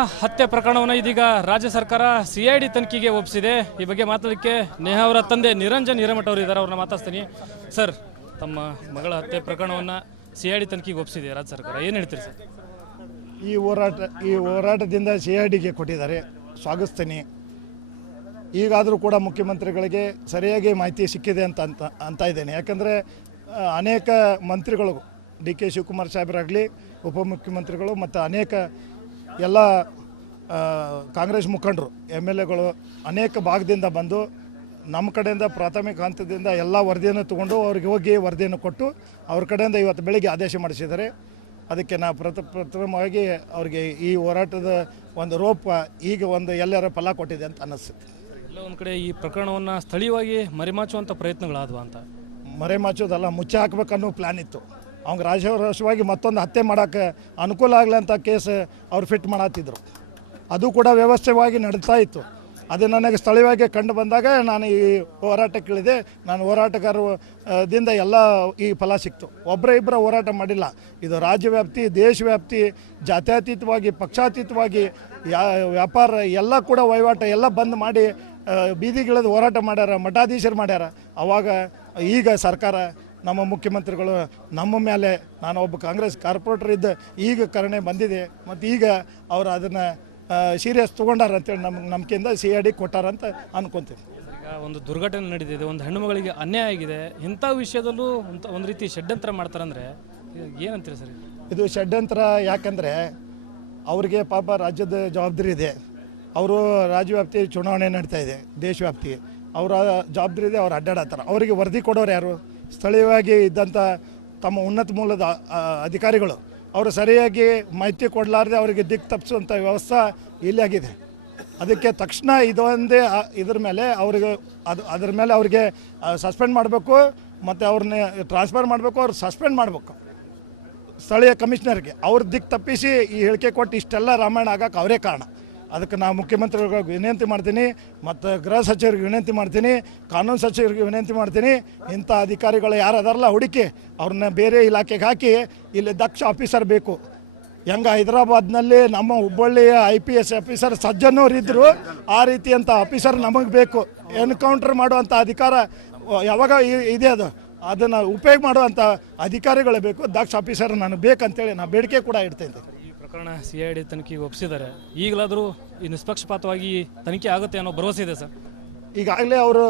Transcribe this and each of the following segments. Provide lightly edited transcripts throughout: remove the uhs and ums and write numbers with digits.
ಹತ್ಯೆ ಪ್ರಕರಣವನ್ನು ಇದೀಗ ರಾಜ್ಯ ಸರ್ಕಾರ ಸಿಐಡಿ ತನಿಖೆಗೆ ಒಪ್ಪಿಸಿದೆ. ಈ ಬಗ್ಗೆ ಮಾತಾಡಲಿಕ್ಕೆ ನೇಹಾ ಅವರ ತಂದೆ ನಿರಂಜನ್ ಹಿರೇಮಠ ಅವರು ಇದ್ದಾರೆ, ಅವ್ರನ್ನ ಮಾತಾಡ್ತೀನಿ. ಸರ್, ತಮ್ಮ ಮಗಳ ಹತ್ಯೆ ಪ್ರಕರಣವನ್ನು ಸಿಐಡಿ ತನಿಖೆಗೆ ಒಪ್ಪಿಸಿದೆ ರಾಜ್ಯ ಸರ್ಕಾರ, ಏನು ಹೇಳ್ತೀರಿ ಸರ್? ಈ ಹೋರಾಟದಿಂದ ಸಿಐಡಿಗೆ ಕೊಟ್ಟಿದ್ದಾರೆ, ಸ್ವಾಗತಿಸ್ತೀನಿ. ಈಗಾದರೂ ಕೂಡ ಮುಖ್ಯಮಂತ್ರಿಗಳಿಗೆ ಸರಿಯಾಗಿ ಮಾಹಿತಿ ಸಿಕ್ಕಿದೆ ಅಂತ ಇದ್ದೇನೆ. ಯಾಕಂದರೆ ಅನೇಕ ಮಂತ್ರಿಗಳು, ಡಿ ಕೆ ಶಿವಕುಮಾರ್ ಸಾಹೇಬರಾಗಲಿ, ಉಪಮುಖ್ಯಮಂತ್ರಿಗಳು ಮತ್ತು ಅನೇಕ ಎಲ್ಲ ಕಾಂಗ್ರೆಸ್ ಮುಖಂಡರು, MLAಗಳು ಅನೇಕ ಭಾಗದಿಂದ ಬಂದು ನಮ್ಮ ಕಡೆಯಿಂದ ಪ್ರಾಥಮಿಕ ಹಂತದಿಂದ ಎಲ್ಲ ವರದಿಯನ್ನು ತೊಗೊಂಡು ಅವ್ರಿಗೆ ಹೋಗಿ ವರದಿಯನ್ನು ಕೊಟ್ಟು ಅವ್ರ ಕಡೆಯಿಂದ ಇವತ್ತು ಬೆಳಿಗ್ಗೆ ಆದೇಶ ಮಾಡಿಸಿದ್ದಾರೆ. ಅದಕ್ಕೆ ನಾವು ಪ್ರಥಮವಾಗಿ ಅವ್ರಿಗೆ ಈ ಹೋರಾಟದ ಒಂದು ರೂಪ ಈಗ ಒಂದು ಎಲ್ಲರ ಫಲ ಕೊಟ್ಟಿದೆ ಅಂತ ಅನ್ನಿಸುತ್ತೆ. ಎಲ್ಲ ಒಂದು ಕಡೆ ಈ ಪ್ರಕರಣವನ್ನು ಸ್ಥಳೀಯವಾಗಿ ಮರೆಮಾಚುವಂಥ ಪ್ರಯತ್ನಗಳಾದವು ಅಂತ. ಮರೆಮಾಚೋದಲ್ಲ, ಮುಚ್ಚಿ ಹಾಕ್ಬೇಕನ್ನೋ ಪ್ಲ್ಯಾನ್ ಇತ್ತು. ಅವ್ಗೆ ರಾಜವರಸವಾಗಿ ಮತ್ತೊಂದು ಹತ್ಯೆ ಮಾಡೋಕ್ಕೆ ಅನುಕೂಲ ಆಗಲಿ ಅಂತ ಕೇಸ್ ಅವ್ರು ಫಿಟ್ ಮಾಡತ್ತಿದ್ರು. ಅದು ಕೂಡ ವ್ಯವಸ್ಥೆವಾಗಿ ನಡೀತಾ ಇತ್ತು. ಅದು ನನಗೆ ಸ್ಥಳೀಯವಾಗಿ ಕಂಡು ಬಂದಾಗ ನಾನು ಈ ಹೋರಾಟಕ್ಕಿಳಿದೆ. ನಾನು ಹೋರಾಟಗಾರದಿಂದ ಎಲ್ಲ ಈ ಫಲ ಸಿಕ್ತು. ಇಬ್ಬರ ಹೋರಾಟ ಮಾಡಿಲ್ಲ. ಇದು ರಾಜ್ಯವ್ಯಾಪ್ತಿ, ದೇಶವ್ಯಾಪ್ತಿ, ಜಾತ್ಯತೀತವಾಗಿ, ಪಕ್ಷಾತೀತವಾಗಿ ವ್ಯಾಪಾರ ಎಲ್ಲ ಕೂಡ ವಹಿವಾಟ ಎಲ್ಲ ಬಂದ್ ಮಾಡಿ ಬೀದಿಗಿಳಿದು ಹೋರಾಟ ಮಾಡ್ಯಾರ, ಮಠಾಧೀಶರು ಮಾಡ್ಯಾರ. ಆವಾಗ ಈಗ ಸರ್ಕಾರ, ನಮ್ಮ ಮುಖ್ಯಮಂತ್ರಿಗಳು ನಮ್ಮ ಮೇಲೆ, ನಾನು ಒಬ್ಬ ಕಾಂಗ್ರೆಸ್ ಕಾರ್ಪೊರೇಟರ್ ಇದ್ದ, ಈಗ ಕರುಣೆ ಬಂದಿದೆ ಮತ್ತು ಈಗ ಅವರು ಅದನ್ನು ಸೀರಿಯಸ್ ತೊಗೊಂಡಾರ ಅಂತೇಳಿ ನಮ್ಗೆ ನಂಬಿಕೆಯಿಂದ CID ಕೊಟ್ಟಾರಂತ ಅನ್ಕೊತೀನಿ. ಈಗ ಒಂದು ದುರ್ಘಟನೆ ನಡೆದಿದೆ, ಒಂದು ಹೆಣ್ಣುಮಗಳಿಗೆ ಅನ್ಯಾಯ ಆಗಿದೆ, ಇಂಥ ವಿಷಯದಲ್ಲೂ ಒಂದು ರೀತಿ ಷಡ್ಯಂತ್ರ ಮಾಡ್ತಾರಂದರೆ ಏನಂತೀರಿ ಸರ್? ಇದು ಷಡ್ಯಂತ್ರ. ಯಾಕಂದರೆ ಅವ್ರಿಗೆ ಪಾಪ ರಾಜ್ಯದ ಜವಾಬ್ದಾರಿ ಇದೆ. ಅವರು ರಾಜ್ಯವ್ಯಾಪ್ತಿ ಚುನಾವಣೆ ನಡೀತಾ ಇದೆ, ದೇಶವ್ಯಾಪ್ತಿ ಅವರ ಜವಾಬ್ದಾರಿ ಇದೆ. ಅವ್ರು ಅಡ್ಡಾಡತ್ತಾರೆ. ಅವರಿಗೆ ವರದಿ ಕೊಡೋರು ಯಾರು? ಸ್ಥಳೀಯವಾಗಿ ಇದ್ದಂಥ ತಮ್ಮ ಉನ್ನತ ಮೂಲದ ಅಧಿಕಾರಿಗಳು. ಅವರು ಸರಿಯಾಗಿ ಮಾಹಿತಿ ಕೊಡಲಾರ್ದೆ ಅವರಿಗೆ ದಿಕ್ಕು ತಪ್ಪಿಸುವಂಥ ವ್ಯವಸ್ಥೆ ಇಲ್ಲಾಗಿದೆ. ಅದಕ್ಕೆ ತಕ್ಷಣ ಇದೊಂದೇ ಇದ್ರ ಮೇಲೆ ಅದ್ರ ಮೇಲೆ ಅವ್ರಿಗೆ ಸಸ್ಪೆಂಡ್ ಮಾಡಬೇಕು ಮತ್ತು ಅವ್ರನ್ನ ಟ್ರಾನ್ಸ್ಫರ್ ಮಾಡಬೇಕು, ಅವ್ರು ಸಸ್ಪೆಂಡ್ ಮಾಡಬೇಕು. ಸ್ಥಳೀಯ ಕಮಿಷನರ್ಗೆ ಅವ್ರ ದಿಕ್ಕು ತಪ್ಪಿಸಿ ಈ ಹೇಳಿಕೆ ಕೊಟ್ಟು ಇಷ್ಟೆಲ್ಲ ರಾಮಾಯಣ ಆಗೋಕ್ಕೆ ಅವರೇ ಕಾರಣ. ಅದಕ್ಕೆ ನಾನು ಮುಖ್ಯಮಂತ್ರಿಗಳಿಗೆ ವಿನಂತಿ ಮಾಡ್ತೀನಿ, ಮತ್ತು ಗೃಹ ಸಚಿವರಿಗೆ ವಿನಂತಿ ಮಾಡ್ತೀನಿ, ಕಾನೂನು ಸಚಿವರಿಗೆ ವಿನಂತಿ ಮಾಡ್ತೀನಿ. ಇಂಥ ಅಧಿಕಾರಿಗಳು ಯಾರು ಅದಾರಲ್ಲ ಹುಡುಕಿ ಅವ್ರನ್ನ ಬೇರೆ ಇಲಾಖೆಗೆ ಹಾಕಿ ಇಲ್ಲಿ ದಕ್ಷ ಆಫೀಸರ್ ಬೇಕು. ಹೆಂಗೆ ಹೈದರಾಬಾದ್ನಲ್ಲಿ ನಮ್ಮ ಹುಬ್ಬಳ್ಳಿಯ IPS ಆಫೀಸರ್ ಸಜ್ಜನವ್ರು ಇದ್ದರು, ಆ ರೀತಿಯಂಥ ಆಫೀಸರ್ ನಮಗೆ ಬೇಕು. ಎನ್ಕೌಂಟರ್ ಮಾಡುವಂಥ ಅಧಿಕಾರ ಯಾವಾಗ ಇದೆ, ಅದನ್ನು ಉಪಯೋಗ ಮಾಡುವಂಥ ಅಧಿಕಾರಿಗಳು ಬೇಕು. ದಕ್ಷ ಆಫೀಸರ್ ನನಗೆ ಬೇಕಂತೇಳಿ ನಾನು ಬೇಡಿಕೆ ಕೂಡ ಇಡ್ತೇನೆ. ಪ್ರಕರಣ CID ತನಿಖೆಗೆ ಒಪ್ಪಿಸಿದ್ದಾರೆ. ಈಗಲಾದರೂ ಈ ನಿಷ್ಪಕ್ಷಪಾತವಾಗಿ ತನಿಖೆ ಆಗುತ್ತೆ ಅನ್ನೋ ಭರವಸೆ ಇದೆ ಸರ್? ಈಗಾಗಲೇ ಅವರು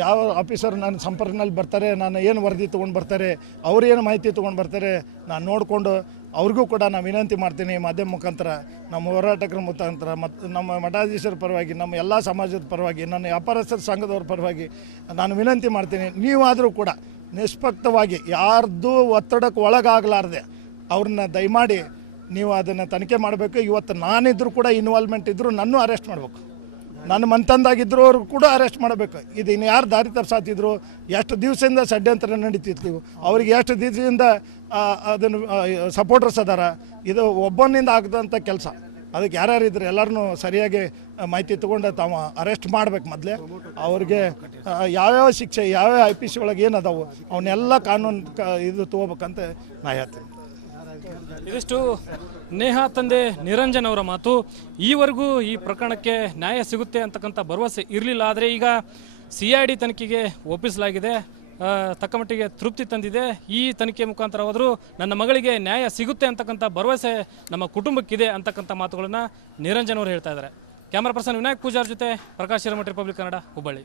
ಯಾವ ಆಫೀಸರ್ ನನ್ನ ಸಂಪರ್ಕದಲ್ಲಿ ಬರ್ತಾರೆ, ನಾನು ಏನು ವರದಿ ತೊಗೊಂಡು ಬರ್ತಾರೆ, ಅವ್ರು ಏನು ಮಾಹಿತಿ ತೊಗೊಂಡು ಬರ್ತಾರೆ, ನಾನು ನೋಡಿಕೊಂಡು ಅವ್ರಿಗೂ ಕೂಡ ನಾನು ವಿನಂತಿ ಮಾಡ್ತೀನಿ. ಮಾಧ್ಯಮ ಮುಖಾಂತರ, ನಮ್ಮ ಹೋರಾಟಕರ ಮುಖಾಂತರ, ಮತ್ತು ನಮ್ಮ ಮಠಾಧೀಶರ ಪರವಾಗಿ, ನಮ್ಮ ಎಲ್ಲ ಸಮಾಜದ ಪರವಾಗಿ, ನನ್ನ ವ್ಯಾಪಾರಸ್ಥರ ಸಂಘದವ್ರ ಪರವಾಗಿ ನಾನು ವಿನಂತಿ ಮಾಡ್ತೀನಿ. ನೀವಾದರೂ ಕೂಡ ನಿಷ್ಪಕ್ಷವಾಗಿ ಯಾರ್ದು ಒತ್ತಡಕ್ಕೆ ಒಳಗಾಗಲಾರ್ದೆ ಅವ್ರನ್ನ ದಯಮಾಡಿ ನೀವು ಅದನ್ನು ತನಿಖೆ ಮಾಡಬೇಕು. ಇವತ್ತು ನಾನಿದ್ದರೂ ಕೂಡ ಇನ್ವಾಲ್ವ್ಮೆಂಟ್ ಇದ್ದರೂ ನನ್ನೂ ಅರೆಸ್ಟ್ ಮಾಡಬೇಕು. ನನ್ನ ಮಂತಂದಾಗಿದ್ದರೂ ಅವ್ರು ಕೂಡ ಅರೆಸ್ಟ್ ಮಾಡಬೇಕು. ಇದು ಇನ್ನು ಯಾರು ದಾರಿ ತಪ್ಪಿಸಾತಿದ್ರು, ಎಷ್ಟು ದಿವಸದಿಂದ ಷಡ್ಯಂತ್ರ ನಡೀತಿತ್ತು, ಅವ್ರಿಗೆ ಎಷ್ಟು ದಿವಸದಿಂದ ಅದನ್ನು ಸಪೋರ್ಟರ್ಸ್ ಅದಾರ. ಇದು ಒಬ್ಬನಿಂದ ಆಗದಂಥ ಕೆಲಸ. ಅದಕ್ಕೆ ಯಾರ್ಯಾರು ಇದ್ರು ಎಲ್ಲರನ್ನೂ ಸರಿಯಾಗಿ ಮಾಹಿತಿ ತೊಗೊಂಡು ತಾವು ಅರೆಸ್ಟ್ ಮಾಡಬೇಕು. ಮೊದಲೇ ಅವ್ರಿಗೆ ಯಾವ್ಯಾವ ಶಿಕ್ಷೆ, ಯಾವ್ಯಾವ IPC ಒಳಗೆ ಏನದಾವು ಅವನ್ನೆಲ್ಲ ಕಾನೂನು ಇದು ತೊಗೋಬೇಕಂತ ನಾ ಹೇಳ್ತೀನಿ. ಇದಿಷ್ಟು ನೇಹಾ ತಂದೆ ನಿರಂಜನ್ ಅವರ ಮಾತು. ಈವರೆಗೂ ಈ ಪ್ರಕರಣಕ್ಕೆ ನ್ಯಾಯ ಸಿಗುತ್ತೆ ಅಂತಕ್ಕಂಥ ಭರವಸೆ ಇರಲಿಲ್ಲ. ಆದರೆ ಈಗ CID ತನಿಖೆಗೆ ಒಪ್ಪಿಸಲಾಗಿದೆ, ತಕ್ಕ ಮಟ್ಟಿಗೆ ತೃಪ್ತಿ ತಂದಿದೆ. ಈ ತನಿಖೆ ಮುಖಾಂತರವಾದರೂ ನನ್ನ ಮಗಳಿಗೆ ನ್ಯಾಯ ಸಿಗುತ್ತೆ ಅಂತಕ್ಕಂಥ ಭರವಸೆ ನಮ್ಮ ಕುಟುಂಬಕ್ಕಿದೆ ಅಂತಕ್ಕಂಥ ಮಾತುಗಳನ್ನು ನಿರಂಜನ್ ಅವರು ಹೇಳ್ತಾ ಇದ್ದಾರೆ. ಕ್ಯಾಮರಾ ಪರ್ಸನ್ ವಿನಾಯಕ್ ಪೂಜಾರ್ ಜೊತೆ ಪ್ರಕಾಶ್ ಹಿರೇಮಠ, ರಿಪಬ್ಲಿಕ್ ಕನ್ನಡ, ಹುಬ್ಬಳ್ಳಿ.